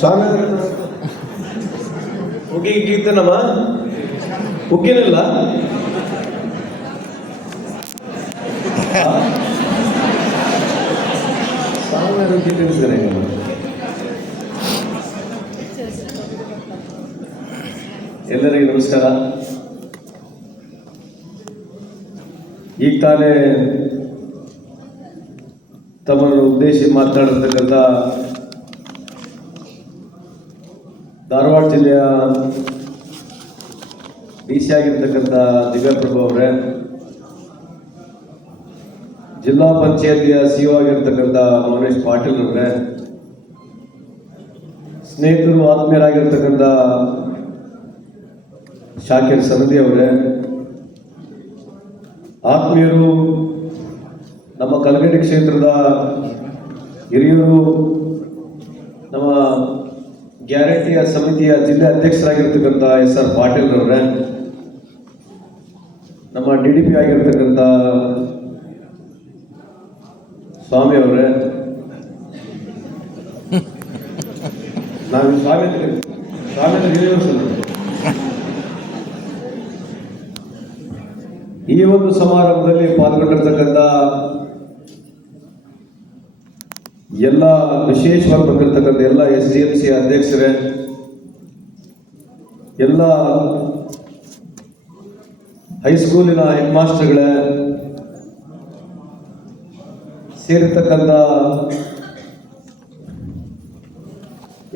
ಸ್ವಾಮಿ ಉಗ್ಗಿ ಇಟ್ಟಿತ್ತನಮ್ಮ ಉಗ್ಗಿನಿಲ್ಲ ಸ್ವಾಮಿ ಉಗ್ಗಿ ತಿನ್ನಿಸ್ತಾರೆ. ಎಲ್ಲರಿಗೂ ನಮಸ್ಕಾರ. ಈಗ ತಾನೇ ತಮ್ಮನ್ನು ಉದ್ದೇಶಿಸಿ ಮಾತನಾಡಿರ್ತಕ್ಕಂಥ ಧಾರವಾಡ ಜಿಲ್ಲೆಯ ಡಿ ಸಿ ಆಗಿರ್ತಕ್ಕಂಥ ದಿವ್ಯಾಪ್ರಭು ಅವರೇ, ಜಿಲ್ಲಾ ಪಂಚಾಯತಿಯ ಸಿಒ ಆಗಿರ್ತಕ್ಕಂಥ ಮೌನೇಶ್ ಪಾಟೀಲ್ ಅವರೇ, ಸ್ನೇಹಿತರು ಆತ್ಮೀಯರಾಗಿರ್ತಕ್ಕಂಥ ಶಾಕಿರ್ ಸನದಿ ಅವರೇ, ಆತ್ಮೀಯರು, ನಮ್ಮ ಕಲಗಡಿ ಕ್ಷೇತ್ರದ ಹಿರಿಯರು, ನಮ್ಮ ಗ್ಯಾರಂಟಿಯ ಸಮಿತಿಯ ಜಿಲ್ಲೆ ಅಧ್ಯಕ್ಷರಾಗಿರ್ತಕ್ಕಂಥ ಎಸ್ ಆರ್ ಪಾಟೀಲ್ ಅವರೇ, ನಮ್ಮ DDP ಆಗಿರ್ತಕ್ಕಂಥ ಸ್ವಾಮಿ ಅವರೇ, ನಾವು ಸ್ವಾಮಿ ಈ ಒಂದು ಸಮಾರಂಭದಲ್ಲಿ ಪಾಲ್ಗೊಂಡಿರ್ತಕ್ಕಂಥ ಎಲ್ಲ ವಿಶೇಷವಾಗಿ ಬಂದಿರತಕ್ಕಂಥ ಎಲ್ಲ SDMC ಅಧ್ಯಕ್ಷರೇ, ಎಲ್ಲ ಹೈಸ್ಕೂಲಿನ ಹೆಡ್ ಮಾಸ್ಟರ್ಗಳೇ, ಸೇರಿರ್ತಕ್ಕಂಥ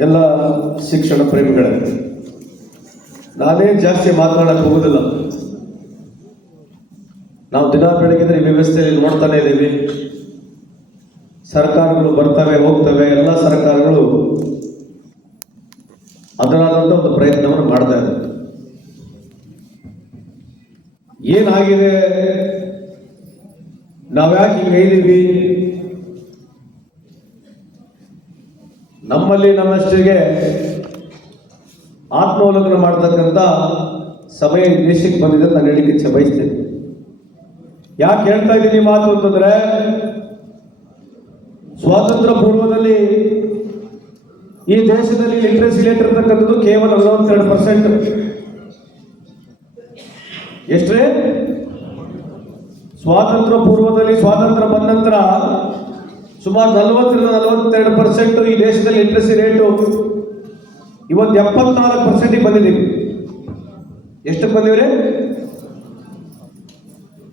ಎಲ್ಲ ಶಿಕ್ಷಣ ಪ್ರೇಮಿಗಳೇ, ನಾನೇನು ಜಾಸ್ತಿ ಮಾತನಾಡಕ್ಕೆ ಹೋಗೋದಿಲ್ಲ. ನಾವು ದಿನ ಬೆಳಗ್ಗೆ ಈ ವ್ಯವಸ್ಥೆಯಲ್ಲಿ ನೋಡ್ತಾನೆ ಇದ್ದೀವಿ. ಸರ್ಕಾರಗಳು ಬರ್ತವೆ ಹೋಗ್ತವೆ, ಎಲ್ಲ ಸರ್ಕಾರಗಳು ಅದರಾದಂಥ ಒಂದು ಪ್ರಯತ್ನವನ್ನು ಮಾಡ್ತಾ ಇದ್ದಾರೆ. ಏನಾಗಿದೆ, ನಾವ್ಯಾಕೆ ಈಗ ಇದ್ದೀವಿ, ನಮ್ಮಲ್ಲಿ ನಮ್ಮಷ್ಟಿಗೆ ಆತ್ಮಾವಲೋಕನ ಮಾಡ್ತಕ್ಕಂಥ ಸಮಯ ದೇಶಕ್ಕೆ ಬಂದಿದೆ ನಾನು ಹೇಳಿಕ್ಕೆ ಇಚ್ಛೆ ಬಯಸ್ತೇನೆ. ಯಾಕೆ ಹೇಳ್ತಾ ಇದ್ದೀನಿ ಮಾತು ಅಂತಂದ್ರೆ, ಸ್ವಾತಂತ್ರ್ಯ ಪೂರ್ವದಲ್ಲಿ ಈ ದೇಶದಲ್ಲಿ ಲಿಟ್ರಸಿ ರೇಟ್ ಇರತಕ್ಕಂಥದ್ದು ಕೇವಲ 42%. ಎಷ್ಟ್ರೇ? ಸ್ವಾತಂತ್ರ್ಯ ಪೂರ್ವದಲ್ಲಿ, ಸ್ವಾತಂತ್ರ್ಯ ಬಂದ ನಂತರ ಸುಮಾರು 40-42% ಈ ದೇಶದಲ್ಲಿ ಲಿಟ್ರಸಿ ರೇಟು ಇವತ್ತು 74% ಬಂದಿದ್ದೀವಿ. ಎಷ್ಟಕ್ಕೆ ಬಂದಿವ್ರಿ?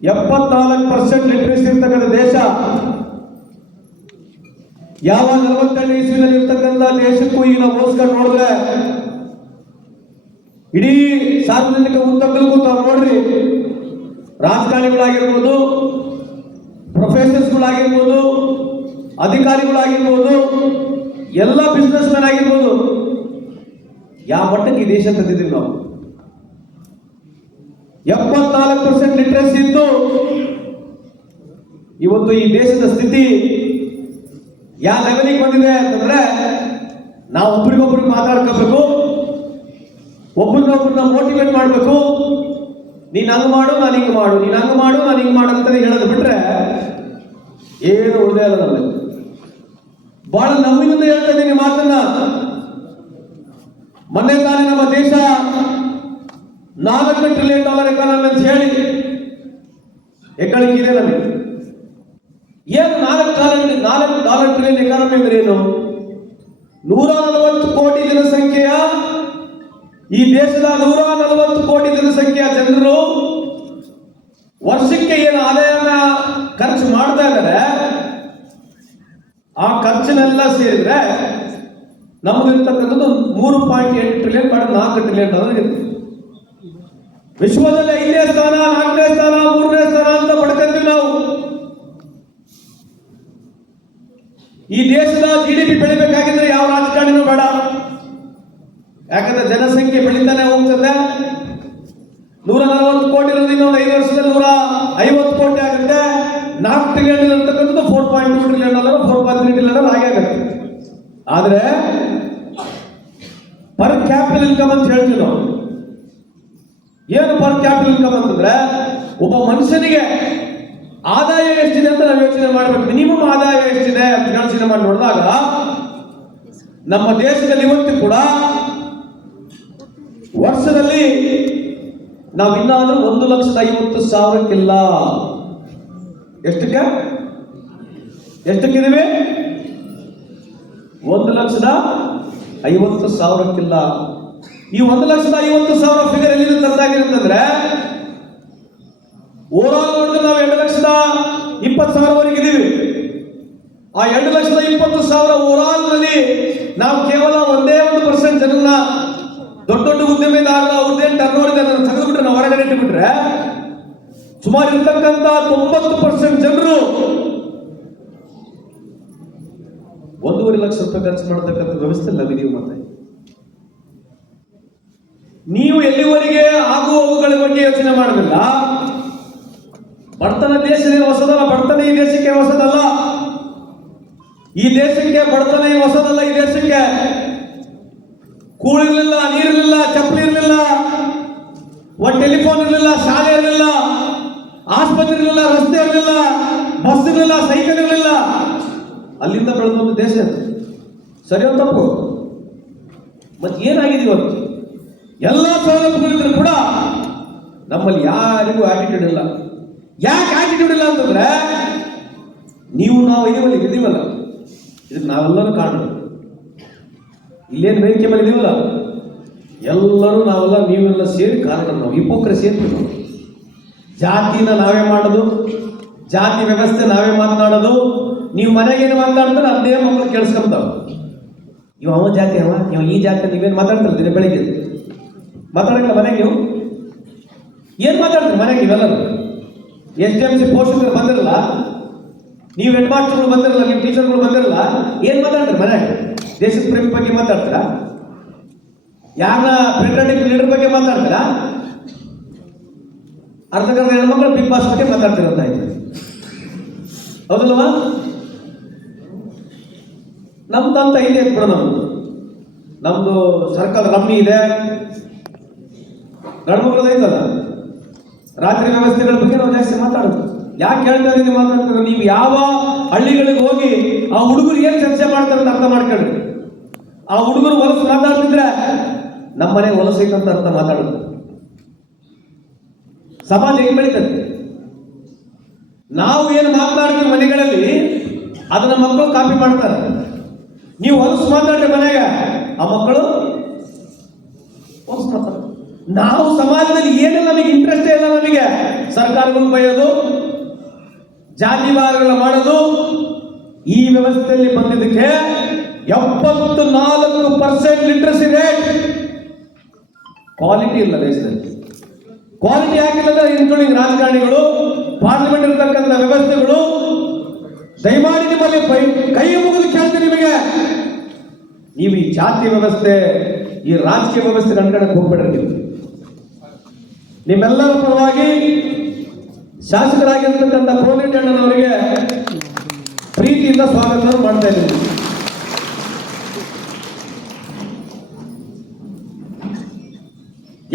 74% ಲಿಟ್ರಸಿ ಇರ್ತಕ್ಕಂಥ ದೇಶ ಯಾವ 42 ಇಸ್ವಿನಲ್ಲಿ ಇರ್ತಕ್ಕಂಥ ದೇಶಕ್ಕೂ ಈಗ ನಾವು ಹೋಲಿಸ್ಕೊಂಡು ನೋಡಿದ್ರೆ, ಇಡೀ ಸಾರ್ವಜನಿಕ ಉದ್ಯೋಗಕ್ಕೂ ತಾವು ನೋಡ್ರಿ, ರಾಜಕಾರಣಿಗಳಾಗಿರ್ಬೋದು, ಪ್ರೊಫೆಸರ್ಸ್ಗಳಾಗಿರ್ಬೋದು, ಅಧಿಕಾರಿಗಳಾಗಿರ್ಬೋದು, ಎಲ್ಲ ಬಿಸ್ನೆಸ್ ಮ್ಯಾನ್ ಆಗಿರ್ಬೋದು, ಯಾವ ಮಟ್ಟಕ್ಕೆ ಈ ದೇಶ ತಂದಿದ್ದೀವಿ ನಾವು. 74% ಲಿಟ್ರಸಿ ಇದ್ದು ಇವತ್ತು ಈ ದೇಶದ ಸ್ಥಿತಿ ಯಾವ ಲೆವೆಲಿಗೆ ಬಂದಿದೆ ಅಂತಂದ್ರೆ, ನಾವು ಒಬ್ರಿಗೊಬ್ರಿಗೆ ಮಾತಾಡ್ಕೋಬೇಕು, ಒಬ್ರನ್ನೊಬ್ರನ್ನ ಮೋಟಿವೇಟ್ ಮಾಡಬೇಕು. ನೀನು ಹಂಗೆ ಮಾಡು, ನಾನು ಹಿಂಗೆ ಮಾಡು, ನೀನು ಹಂಗೆ ಮಾಡು, ನಾನು ಹಿಂಗೆ ಮಾಡು ಅಂತ ಹೇಳೋದು ಬಿಟ್ರೆ ಏನು ಉಳಿದೇ ಇಲ್ಲ ನಮಗೆ. ಬಹಳ ನೋವಿನಿಂದ ಹೇಳ್ತಾ ಇದ್ದೀನಿ ಮಾತನ್ನ. ಮೊನ್ನೆ ತಾನೇ ನಮ್ಮ ದೇಶ $4 ಟ್ರಿಲಿಯನ್ ಎಕಾನಮಿ ಅಂತ ಹೇಳಿ ಹೆಗ್ಗಳಿಕೆ ನಮಗೆ. ಏನು $4 ಟ್ರಿಲಿಯನ್ ಎಕಾನಮಿ ಅಂದ್ರೆ ಏನು? 140 ಕೋಟಿ ಜನಸಂಖ್ಯೆಯ ಈ ದೇಶದ 140 ಕೋಟಿ ಜನಸಂಖ್ಯೆಯ ಜನರು ವರ್ಷಕ್ಕೆ ಏನು ಆದಾಯನ ಖರ್ಚು ಮಾಡ್ತಾ ಇದ್ದಾರೆ, ಆ ಖರ್ಚಿನೆಲ್ಲ ಸೇರಿದ್ರೆ ನಮಗಿರ್ತಕ್ಕಂಥದ್ದು 3.8 ಟ್ರಿಲಿಯನ್ ಮಾಡಿ $4 ಟ್ರಿಲಿಯನ್ ಇರುತ್ತೆ. ವಿಶ್ವದಲ್ಲಿ 5ನೇ ಸ್ಥಾನ, 4ನೇ ಸ್ಥಾನ, 3ನೇ ಸ್ಥಾನ ಅಂತ ಪಡ್ಕೊಂತೀವಿ ನಾವು. ಈ ದೇಶದ GDP ಬೆಳಿಬೇಕಾಗಿದ್ರೆ ಯಾವ ರಾಜಕಾರಣಿನೂ ಬೇಡ, ಯಾಕಂದ್ರೆ ಜನಸಂಖ್ಯೆ ಬೆಳೀತಾನೆ ಹೋಗ್ತದೆ. 140 ಕೋಟಿ ಇರೋದು ಇನ್ನೊಂದು 5 ವರ್ಷದಲ್ಲಿ 150 ಕೋಟಿ ಆಗುತ್ತೆ. 4 ಟ್ರಿಲಿಯನ್ ಇರತಕ್ಕಂಥದ್ದು 4.2 ಟ್ರಿಲಿಯನ್ ಅಲ್ಲ, 4.3 ಟ್ರಿಲಿಯನ್ ಹಾಗೆ ಆಗುತ್ತೆ. ಆದ್ರೆ ಪರ್ ಕ್ಯಾಪಿಟಲ್ ಇನ್ಕಮ್ ಅಂತ ಹೇಳ್ತೀವಿ ನಾವು. ಏನು ಪರ್ ಕ್ಯಾಪಿಟಲ್ ಇನ್ಕಮ್ ಅಂತಂದ್ರೆ, ಒಬ್ಬ ಮನುಷ್ಯನಿಗೆ ಆದಾಯ ಎಷ್ಟಿದೆ ಅಂತ ನಾವು ಯೋಚನೆ ಮಾಡಬೇಕು. ಮಿನಿಮಮ್ ಆದಾಯ ಎಷ್ಟಿದೆ ಅಂತ ಯೋಚನೆ ಮಾಡಿ ನೋಡಿದಾಗ ನಮ್ಮ ದೇಶದಲ್ಲಿ ಇವತ್ತು ಕೂಡ ವರ್ಷದಲ್ಲಿ ನಾವು ಇನ್ನಾದ್ರೂ 1,50,000ಕ್ಕಿಲ್ಲ. ಎಷ್ಟಕ್ಕಿದ್ದೀವಿ? 1,50,000ಕ್ಕಿಲ್ಲ. ಈ 1,50,000 ಫಿಗರ್ ಎಲ್ಲಿಂದ ತಂದಾಗಿರುತ್ತಂದ್ರೆ, ಓವರಾಲ್ ನೋಡಿದ್ರೆ ನಾವು 2,20,000ವರೆಗೆ ಇದೀವಿ. ಆ 2,20,000 ಓವರಾಲ್ ನಲ್ಲಿ ನಾವು ಕೇವಲ 1% ಜನರನ್ನ ದೊಡ್ಡ ದೊಡ್ಡ ಉದ್ಯಮಿದಾರರ ಹುದ್ದೆ ಟರ್ನೋವರ್ ಇದೆ ಅದನ್ನು ತೆಗೆದುಬಿಟ್ರೆ, ನಾವು ಹೊರಗಡೆ ಇಟ್ಟುಬಿಟ್ರೆ ಸುಮಾರು ಇರ್ತಕ್ಕಂಥ 90% ಜನರು 1.5 ಲಕ್ಷ ರೂಪಾಯಿ ಖರ್ಚು ಮಾಡತಕ್ಕಂಥ ವ್ಯವಸ್ಥೆ ನಮಗಿದೀವಿ. ಮತ್ತೆ ನೀವು ಎಲ್ಲಿವರೆಗೆ ಆಗು ಹೋಗುಗಳ ಬಗ್ಗೆ ಯೋಚನೆ ಮಾಡಲಿಲ್ಲ. ಬಡತನ ದೇಶನೇ ಹೊಸದಲ್ಲ, ಬಡತನ ಈ ದೇಶಕ್ಕೆ ಹೊಸದಲ್ಲ. ಈ ದೇಶಕ್ಕೆ ಬಡತನ ಹೊಸದಲ್ಲ. ಈ ದೇಶಕ್ಕೆ ಕೂಳಿರ್ಲಿಲ್ಲ, ನೀರಿರ್ಲಿಲ್ಲ, ಚಪ್ಪಲಿ ಇರಲಿಲ್ಲ, ಒಂದು ಟೆಲಿಫೋನ್ ಇರಲಿಲ್ಲ, ಶಾಲೆ ಇರಲಿಲ್ಲ, ಆಸ್ಪತ್ರೆ ಇರಲಿಲ್ಲ, ರಸ್ತೆ ಇರಲಿಲ್ಲ, ಬಸ್ ಇರಲಿಲ್ಲ, ಸೈಕಲ್ ಇರಲಿಲ್ಲ. ಅಲ್ಲಿಂದ ಬೆಳೆದ ದೇಶ. ಸರಿಯೋ ತಪ್ಪು? ಮತ್ತೆ ಏನಾಗಿದೆ ಇವತ್ತು? ಎಲ್ಲ ಸೌಲಭ್ಯಗಳಿದ್ರು ಕೂಡ ನಮ್ಮಲ್ಲಿ ಯಾರಿಗೂ ಆಟಿಟ್ಯೂಡ್ ಇಲ್ಲ. ಯಾಕೆ ಆಟಿಟ್ಯೂಡ್ ಇಲ್ಲ ಅಂತಂದ್ರೆ, ನಾವು ಇದೀವಲ್ಲ, ಇದಕ್ಕೆ ನಾವೆಲ್ಲರೂ ಕಾರಣ. ಇಲ್ಲೇನು ವೇದಿಕೆ ಮೇಲೆ ಇದೀವಲ್ಲ, ಎಲ್ಲರೂ ನಾವೆಲ್ಲ ನೀವೆಲ್ಲ ಸೇರಿ ಕಾರಣ. ನಾವು ಹಿಪೋಕ್ರಸಿ ಅಂತ. ಜಾತಿನ ನಾವೇ ಮಾಡೋದು, ಜಾತಿ ವ್ಯವಸ್ಥೆ ನಾವೇ ಮಾತನಾಡೋದು. ನೀವು ಮನೆಗೇನು ಮಾತನಾಡ್ತಾರೆ ಅದೇ ಮಕ್ಕಳು ಕೇಳಿಸ್ಕೊಂತಾವ. ಇವ ಅವ ಜಾತಿ, ಇವ ಈ ಜಾತಿ, ನೀವೇನು ಮಾತಾಡ್ತಾರೆ ದಿನ ಬೆಳಿಗ್ಗೆ ಮಾತಾಡಲ್ಲ ಮನೆಗೆ? ನೀವು ಏನು ಮಾತಾಡ್ತೀರಿ ಮನೆಗೆ? ನೀವೆಲ್ಲರೂ SDMC ಪೋಷಕರು ಬಂದಿರಲ್ಲ, ನೀವು ಹೆಡ್ ಮಾಸ್ಟರ್ಗಳು ಬಂದಿರಲ್ಲ, ನೀವು ಟೀಚರ್ಗಳು ಬಂದಿರಲ್ಲ, ಏನು ಮಾತಾಡ್ತಾರೆ ಮನೆಗೆ? ದೇಶದ ಪ್ರೇಮಿ ಬಗ್ಗೆ ಮಾತಾಡ್ತೀರಾ? ಯಾರನ್ನ ಪೆಟ್ರೋಟಿಕ್ ಲೀಡರ್ ಬಗ್ಗೆ ಮಾತಾಡ್ತೀರಾ? ಅರ್ಧಕರ್ಧ ಹೆಣ್ಮಕ್ಳು ಬಿಗ್ ಬಾಸ್ ಬಗ್ಗೆ ಮಾತಾಡ್ತಿರಂತ ಆಯ್ತು. ಹೌದಲ್ವಾ? ನಮ್ದಂತ ಇದೆ ಕೂಡ. ನಮ್ದು ಸರ್ಕಲ್ ರಮ್ಮಿ ಇದೆ, ಗಂಡ್ಮಕ್ಳದ್ದು ಐತಲ್ಲ, ರಾತ್ರಿ ವ್ಯವಸ್ಥೆಗಳ ಬಗ್ಗೆ ನಾವು ಜಾಸ್ತಿ ಮಾತಾಡೋದು. ಯಾಕೆ ಹೇಳ್ತಾ ಇದ್ದೀನಿ ಮಾತಾಡ್ತಾರೆ? ನೀವು ಯಾವ ಹಳ್ಳಿಗಳಿಗೆ ಹೋಗಿ ಆ ಹುಡುಗರು ಏನು ಚರ್ಚೆ ಮಾಡ್ತಾರೆ ಅಂತ ಅರ್ಥ ಮಾಡ್ಕೊಳ್ಳಿ. ಆ ಹುಡುಗರು ಹೊಲಸು ಮಾತಾಡ್ತಿದ್ರೆ ನಮ್ಮ ಮನೆ ಹೊಲಸೈತಂತ ಅರ್ಥ ಮಾತಾಡೋದು. ಸಮಾಜ ಹೆಂಗ್ ಬೆಳೀತದೆ? ನಾವು ಏನು ಮಾತನಾಡ್ತೀವಿ ಮನೆಗಳಲ್ಲಿ ಅದನ್ನ ಮಕ್ಕಳು ಕಾಪಿ ಮಾಡ್ತಾರೆ. ನೀವು ಹೊಲಸು ಮಾತಾಡ್ರಿ ಮನೆಗೆ, ಆ ಮಕ್ಕಳು ಹೊಲಸು ಮಾಡ್ತಾರೆ. ನಾವು ಸಮಾಜದಲ್ಲಿ ಏನು ನಮಗೆ ಇಂಟ್ರೆಸ್ಟ್ ಇಲ್ಲ. ನಮಗೆ ಸರ್ಕಾರಗಳು ಬೈಯೋದು, ಜಾತಿವಾರಗಳ ಮಾಡೋದು. ಈ ವ್ಯವಸ್ಥೆಯಲ್ಲಿ ಬಂದಿದ್ದಕ್ಕೆ 74% ಲಿಟ್ರಸಿ ರೇಟ್. ಕ್ವಾಲಿಟಿ ಇಲ್ಲ ದೇಶದಲ್ಲಿ. ಕ್ವಾಲಿಟಿ ಆಗಿಲ್ಲ, ಇನ್ಕ್ಲೂಡಿಂಗ್ ರಾಜಕಾರಣಿಗಳು, ಪಾರ್ಲಿಮೆಂಟ್ ಇರತಕ್ಕಂಥ ವ್ಯವಸ್ಥೆಗಳು. ದಯಮಾಡಿ ನಿಮ್ಮಲ್ಲಿ ಕೈ ಮುಗಿದು ಕೇಳ್ತೀನಿ ನಿಮಗೆ, ನೀವು ಈ ಜಾತಿ ವ್ಯವಸ್ಥೆ, ಈ ರಾಜಕೀಯ ವ್ಯವಸ್ಥೆ ಕಂಡ್ಕಣಕ್ಕೆ ಹೋಗ್ಬೇಡ್ರಿ. ನೀವು ನಿಮ್ಮೆಲ್ಲರ ಪರವಾಗಿ ಶಾಸಕರಾಗಿರ್ತಕ್ಕಂಥ ಕೋನೇಟಿ ಅಣ್ಣನವರಿಗೆ ಪ್ರೀತಿಯಿಂದ ಸ್ವಾಗತ ಮಾಡ್ತಾ ಇದ್ದೀನಿ.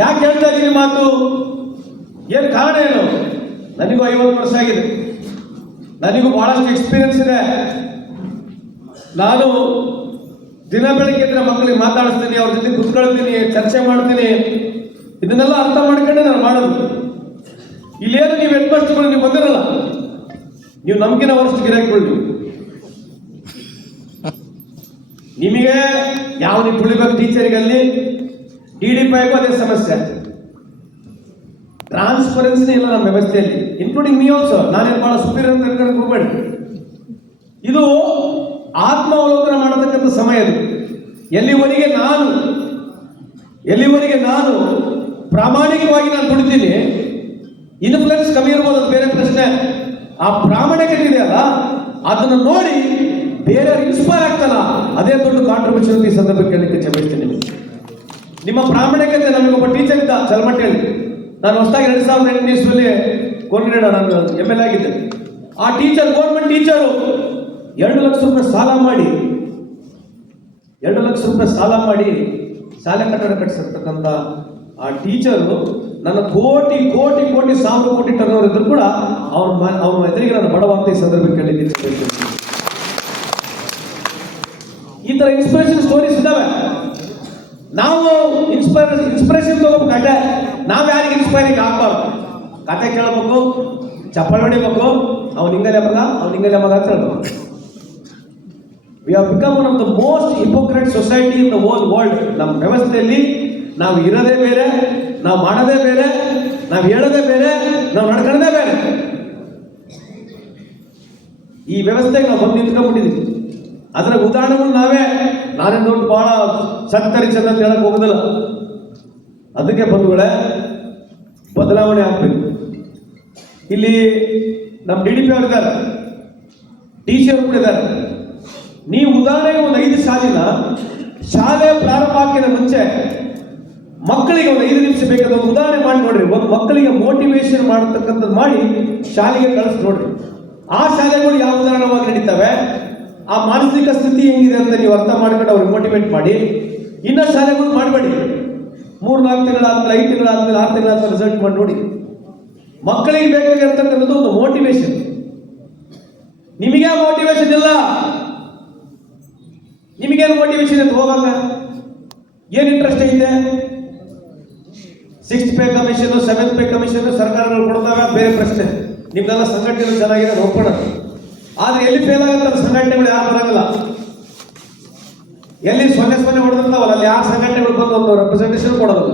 ಯಾಕೆ ಹೇಳ್ತಾ ಇದ್ದೀನಿ ಮಾತು? ಏನು ಕಾರಣ ಏನು? ನನಗೂ 50 ವರ್ಷ ಆಗಿದೆ, ನನಗೂ ಬಹಳಷ್ಟು ಎಕ್ಸ್ಪೀರಿಯನ್ಸ್ ಇದೆ. ನಾನು ದಿನ ಬೆಳಿಗ್ಗೆ ಇದ್ರೆ ಮಕ್ಕಳಿಗೆ ಮಾತಾಡಿಸ್ತೀನಿ, ಅವ್ರ ಜೊತೆ ಕುತ್ಕೊಳ್ತೀನಿ, ಚರ್ಚೆ ಮಾಡ್ತೀನಿ. ಇದನ್ನೆಲ್ಲ ಅರ್ಥ ಮಾಡ್ಕೊಂಡೆ ನಾನು ಮಾಡೋದು. ಇಲ್ಲೇನು ನೀವು ಹೆಡ್ ಮಾಸ್ಟರ್ಗಳು ನೀವು ಬಂದಿರಲ್ಲ, ನೀವು ನಮ್ಗಿನ ವರ್ಷ ಗಿರಾಕಿಗಳು. ನಿಮಗೆ ಯಾವ ನೀವು ತುಳಿಬೇಕು ಟೀಚರಿಗಲ್ಲಿ, DDPIಗೂ ಅದೇ ಸಮಸ್ಯೆ. ಟ್ರಾನ್ಸ್ಪರೆನ್ಸಿ ಇಲ್ಲ ನಮ್ಮ ವ್ಯವಸ್ಥೆಯಲ್ಲಿ, ಇನ್ಕ್ಲೂಡಿಂಗ್ ಮೀ ಆಲ್ಸೋ. ನಾನೇನು ಬಹಳ ಸುಪೀರಿಯರ್ ಅಂತ ಹೋಗ್ಬೇಡಿ. ಇದು ಆತ್ಮಾವಲೋಕನ ಮಾಡತಕ್ಕಂಥ ಸಮಯ. ಇದು ಎಲ್ಲಿವರೆಗೆ ನಾನು ಪ್ರಾಮಾಣಿಕವಾಗಿ ನಾನು ದುಡಿತೀನಿ. ಇನ್ಫ್ಲುಯೆನ್ಸ್ ಕಮ್ಮಿ ಇರ್ಬೋದು, ಅದು ಬೇರೆ ಪ್ರಶ್ನೆ. ಆ ಪ್ರಾಮಾಣಿಕತೆ ಇದೆಯಲ್ಲ, ಅದನ್ನು ನೋಡಿ ಬೇರೆಯವ್ರು ಇನ್ಸ್ಪೈರ್ ಆಗ್ತಲ್ಲ, ಅದೇ ದೊಡ್ಡ ಕಾಂಟ್ರಿಬ್ಯೂಷನ್ ಈ ಸಂದರ್ಭಕ್ಕೆ ಕೇಳಲಿಕ್ಕೆ ಬಯಸ್ತೀನಿ. ನಿಮ್ಮ ಪ್ರಾಮಾಣಿಕತೆ. ನಮಗೊಬ್ಬ ಟೀಚರ್ ಇದ್ದ ಚಲಮಟ್ಟಿಯಲ್ಲಿ. ನಾನು ಹೊಸದಾಗಿ 2008 ಇಸ್ವಿಯಲ್ಲಿ ಕೋರ್ಡಿನೇಟರ್, ನಾನು ML ಆಗಿದ್ದೆ. ಆ ಟೀಚರ್, ಗೌರ್ಮೆಂಟ್ ಟೀಚರು, 2 ಲಕ್ಷ ರೂಪಾಯಿ ಸಾಲ ಮಾಡಿ 2 ಲಕ್ಷ ರೂಪಾಯಿ ಸಾಲ ಮಾಡಿ ಶಾಲೆ ಕಟ್ಟಡ ಕಟ್ಟಿಸಿರ್ತಕ್ಕಂಥ ಆ ಟೀಚರು ನನ್ನ ಕೋಟಿ ಕೋಟಿ ಕೋಟಿ ಸಾವಿರ ಕೋಟಿ ಟರ್ನೋವರ್ ಇದ್ರು ಕೂಡ ಅವ್ರ ಎದುರಿಗೆ ನಾನು ಬಡವಾಗ್ತಾ ಈ ಸಂದರ್ಭಕ್ಕೆ ಕೇಳಲಿಕ್ಕೆ. ಈ ತರ ಥರ ಇನ್ಸ್ಪಿರೇಷನ್ ಸ್ಟೋರೀಸ್ ಇದ್ದಾವೆ. ನಾವು ಇನ್ಸ್ಪಿರೇಷನ್ ತಗೋಬೇಕು ಅಡ್ಡೆ, ನಾವು ಯಾರಿಗೆ ಇನ್ಸ್ಪೈರಿಂಗ್ ಆಗ್ಬಾರ್ದು. ಕತೆ ಕೇಳಬೇಕು, ಚಪ್ಪಾಳೆ ಹೊಡಿಬೇಕು, ಅವ್ನು ಹಿಂಗಲೆ ಮಗ, ಅವ್ನು ಹಿಂಗಲೆ ಮಗ ಅಂತ ಹೇಳ್ಬೇಕು. We have become one of the most hypocrite society in the whole world. ನಮ್ಮ ವ್ಯವಸ್ಥೆಯಲ್ಲಿ ನಾವು ಇರೋದೇ ಬೇರೆ, ನಾವು ಮಾಡೋದೇ ಬೇರೆ, ನಾವು ಹೇಳೋದೇ ಬೇರೆ, ನಾವು ನಡ್ಕೊಳ್ಳೋದೇ ಬೇರೆ. ಈ ವ್ಯವಸ್ಥೆಗೆ ನಾವು ಬಂದು ನಿಂತ್ಕೊಂಡ್ಬಿಟ್ಟಿದ್ದೀವಿ. ಅದರ ಉದಾಹರಣೆಗಳು ನಾವೇ. ನಾನೇನು ದೊಡ್ಡ ಬಹಳ ಸಕ್ಕರೆ ಚಂದ ಅಂತ ಹೇಳಕ್ ಹೋಗೋದಿಲ್ಲ. ಅದಕ್ಕೆ ಬಂಧುಗಳೇ, ಬದಲಾವಣೆ ಆಗ್ಬೇಕು. ಇಲ್ಲಿ ನಮ್ಮ DDP ಅವರು ಇದ್ದಾರೆ, TC ಅವರು ಕೂಡ ಇದ್ದಾರೆ. ನೀವು ಉದಾಹರಣೆಗೆ ಒಂದು 5 ಸಾಲಿನ ಶಾಲೆ ಪ್ರಾರಂಭ ಆಗಿನ ಮುಂಚೆ ಮಕ್ಕಳಿಗೆ ಒಂದು 5 ನಿಮಿಷ ಬೇಕಾದ ಒಂದು ಉದಾಹರಣೆ ಮಾಡಿ ನೋಡ್ರಿ. ಒಂದು ಮಕ್ಕಳಿಗೆ ಮೋಟಿವೇಶನ್ ಮಾಡತಕ್ಕಂಥದ್ದು ಮಾಡಿ ಶಾಲೆಗೆ ಕಳಿಸಿ ನೋಡ್ರಿ. ಆ ಶಾಲೆಗಳು ಯಾವ ಉದಾಹರಣವಾಗಿ ನಡೀತವೆ, ಆ ಮಾನಸಿಕ ಸ್ಥಿತಿ ಹೆಂಗಿದೆ ಅಂತ ನೀವು ಅರ್ಥ ಮಾಡ್ಕೊಂಡು ಅವ್ರಿಗೆ ಮೋಟಿವೇಟ್ ಮಾಡಿ. ಇನ್ನ ಶಾಲೆಗಳು ಮಾಡಬೇಡಿ. 3-4 ತಿಂಗಳಾದ್ಮೇಲೆ, 5 ತಿಂಗಳಾದ್ಮೇಲೆ, 6 ತಿಂಗಳಾದ್ಮೇಲೆ ರಿಸಲ್ಟ್ ಮಾಡಿ ನೋಡಿ. ಮಕ್ಕಳಿಗೆ ಬೇಕಾಗಿರ್ತಕ್ಕಂಥದ್ದು ಒಂದು ಮೋಟಿವೇಶನ್. ನಿಮಗೆ ಮೋಟಿವೇಶನ್ ಇಲ್ಲ, ನಿಮಗೇನು ಮೋಟಿವೇಶನ್ ಅಂತ ಹೋಗಾಗ ಏನು ಇಂಟ್ರೆಸ್ಟ್ ಐತೆ? 6th pay commission, 7th pay commission ಸರ್ಕಾರಗಳು ಕೊಡ್ತಾವೆ, ಬೇರೆ ಪ್ರಶ್ನೆ. ನಿಮ್ದೆಲ್ಲ ಸಂಘಟನೆಗಳು ಚೆನ್ನಾಗಿದೆ, ಒಪ್ಪೋಣ. ಆದ್ರೆ ಎಲ್ಲಿ ಫೇಲ್ ಆಗುತ್ತೆ ಸಂಘಟನೆಗಳು ಯಾರು ಬರಂಗಿಲ್ಲ. ಎಲ್ಲಿ 0 ಹೊಡೆದಿರ್ತಾವಲ್ಲ ಅಲ್ಲಿ ಯಾರು ಸಂಘಟನೆಗಳು ಬಂದು ಒಂದು ರೆಪ್ರೆಸೆಂಟೇಷನ್ ಕೊಡೋದಿಲ್ಲ.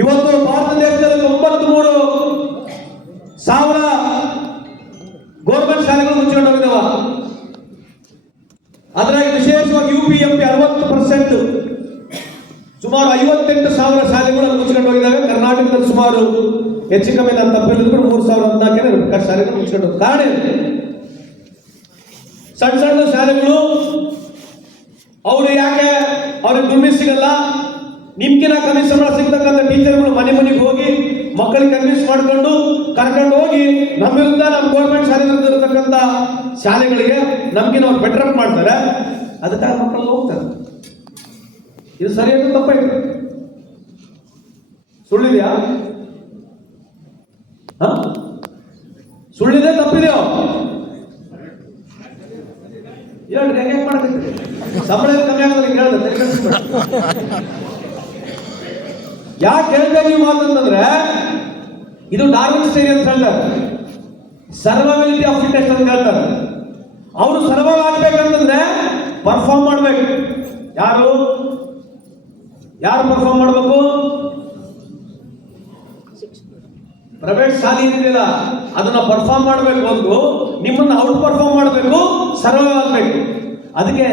ಇವತ್ತು ಭಾರತ ದೇಶದಲ್ಲಿ 93,000 ಗೌರ್ಮೆಂಟ್ ಶಾಲೆಗಳು ಮುಚ್ಚಿಕೊಂಡು ಹೋಗಿದ್ದಾವ. ಅದರಾಗಿ ವಿಶೇಷವಾಗಿ UP-MP 60%, ಸುಮಾರು 58,000 ಶಾಲೆಗಳು ಮುಚ್ಚಿಕೊಂಡು ಹೋಗಿದ್ದಾವೆ. ಕರ್ನಾಟಕದಲ್ಲಿ ಸುಮಾರು ಹೆಚ್ಚು ಕಮ್ಮಿ ನಾನು ತಪ್ಪಿದ್ರು 3,014 ಶಾಲೆಗಳು ಮುಚ್ಚಿಕೊಂಡು. ಕಾರಣ ಸಣ್ಣ ಸಣ್ಣ ಶಾಲೆಗಳು ಅವರು ಯಾಕೆ ಅವ್ರಿಗೆ ದುಡ್ಡು ಸಿಗಲ್ಲ? ನಿಮ್ಗಿನ ಕಮ್ಮಿ ಸಂಬಳ ಸಿಗ್ತಕ್ಕಂಥ ಟೀಚರ್ಗಳು ಮನೆಗೆ ಹೋಗಿ ಮಕ್ಕಳಿಗೆ ಕನ್ವಿನ್ಸ್ ಮಾಡ್ಕೊಂಡು ಕರ್ಕೊಂಡು ಹೋಗಿ ನಮ್ಮ ವಿರುದ್ಧ, ನಮ್ಮ ಗೌರ್ಮೆಂಟ್ ಶಾಲೆ ವಿರುದ್ಧ ಇರತಕ್ಕಂಥ ಶಾಲೆಗಳಿಗೆ ನಮ್ಗಿನ ಅವ್ರು ಬೆಟರ್ ಮಾಡ್ತಾರೆ. ಅದಕ್ಕಾಗಿ ಮಕ್ಕಳು ಹೋಗ್ತಾರೆ. ಇದು ಸರಿಯಾದ ತಪ್ಪಾಯ್ತು? ಸುಳ್ಳಿದೆಯಾ? ಸುಳ್ಳಿದೆ, ತಪ್ಪಿದೆಯೋ? ಹೇಳ್ರಿ, ಹೆಂಗೆ ಮಾಡ್ತಿದ್ರಿ? ಸಂಬಳ ಕಮ್ಮಿ ಆಗೋದ್ರೆ ಹೇಳಿದ್ರೆ ಯಾಕೆ ಹೇಳ್ತೇವೆ ಈ ಮಾತಂತಂದ್ರೆ, ಇದು ಡಾರ್ವಿನ್ ಥಿಯರಿ ಅಂತ ಹೇಳ್ತಾರೆ, ಸರ್ವೈವಬಿಲಿಟಿ ಆಫ್ ಫಿಟೆಸ್ಟ್ ಅಂತ ಹೇಳ್ತಾರೆ. ಅವರು ಸರ್ವೈವ್ ಆಗ್ಬೇಕಂತಂದ್ರೆ ಪರ್ಫಾರ್ಮ್ ಮಾಡ್ಬೇಕು. ಯಾರು ಪರ್ಫಾರ್ಮ್ ಮಾಡಬೇಕು? ಪ್ರೈವೇಟ್ ಶಾಲೆ ಏನಿದೆಯಲ್ಲ ಅದನ್ನ ಪರ್ಫಾರ್ಮ್ ಮಾಡಬೇಕು. ಒಂದು ನಿಮ್ಮನ್ನ ಔಟ್ ಪರ್ಫಾರ್ಮ್ ಮಾಡಬೇಕು, ಸರ್ವೈವ್ ಆಗಬೇಕು. ಅದಕ್ಕೆ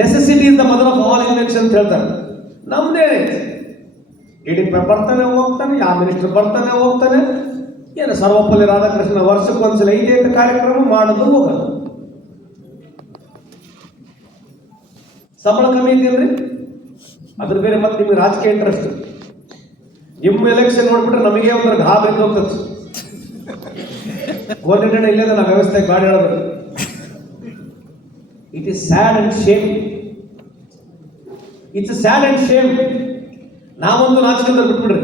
necessity is the mother of all invention ಅಂತ ಹೇಳ್ತಾರೆ. ನಮ್ದೇ DDP ಬರ್ತಾನೆ ಹೋಗ್ತಾನೆ, ಯಾವ ಮಿನಿಸ್ಟರ್ ಬರ್ತಾನೆ ಹೋಗ್ತಾನೆ. ಏನು ಸರ್ವಪಲ್ಲಿ ರಾಧಾಕೃಷ್ಣ ವರ್ಷಕ್ಕೊಂದ್ಸಲ 5 ಕಾರ್ಯಕ್ರಮ ಮಾಡೋದು ಹೋಗೋದು. ಸಂಬಳ ಕಮ್ಮಿ ಇದೆಯಲ್ರಿ, ಅದ್ರ ಬೇರೆ ಮತ್ತೆ ನಿಮ್ಗೆ ರಾಜಕೀಯ ಇಂಟ್ರೆಸ್ಟ್. ನಿಮ್ಮ ಎಲೆಕ್ಷನ್ ನೋಡ್ಬಿಟ್ರೆ ನಮಗೆ ಒಂಥರ ಗಾಬರಿ ಹೋಗ್ತದೆ. ಗೋರ್ಮೆಂಟ್ ಇಲ್ಲೇ ನಾವು ವ್ಯವಸ್ಥೆ ಗಾಡಿ ಹೇಳೋದು. It is sad and shame. It's sad and shame. ನಾವೊಂದು ನಾಚಿಕೆಂದ್ರೆ ಬಿಟ್ಬಿಡ್ರಿ.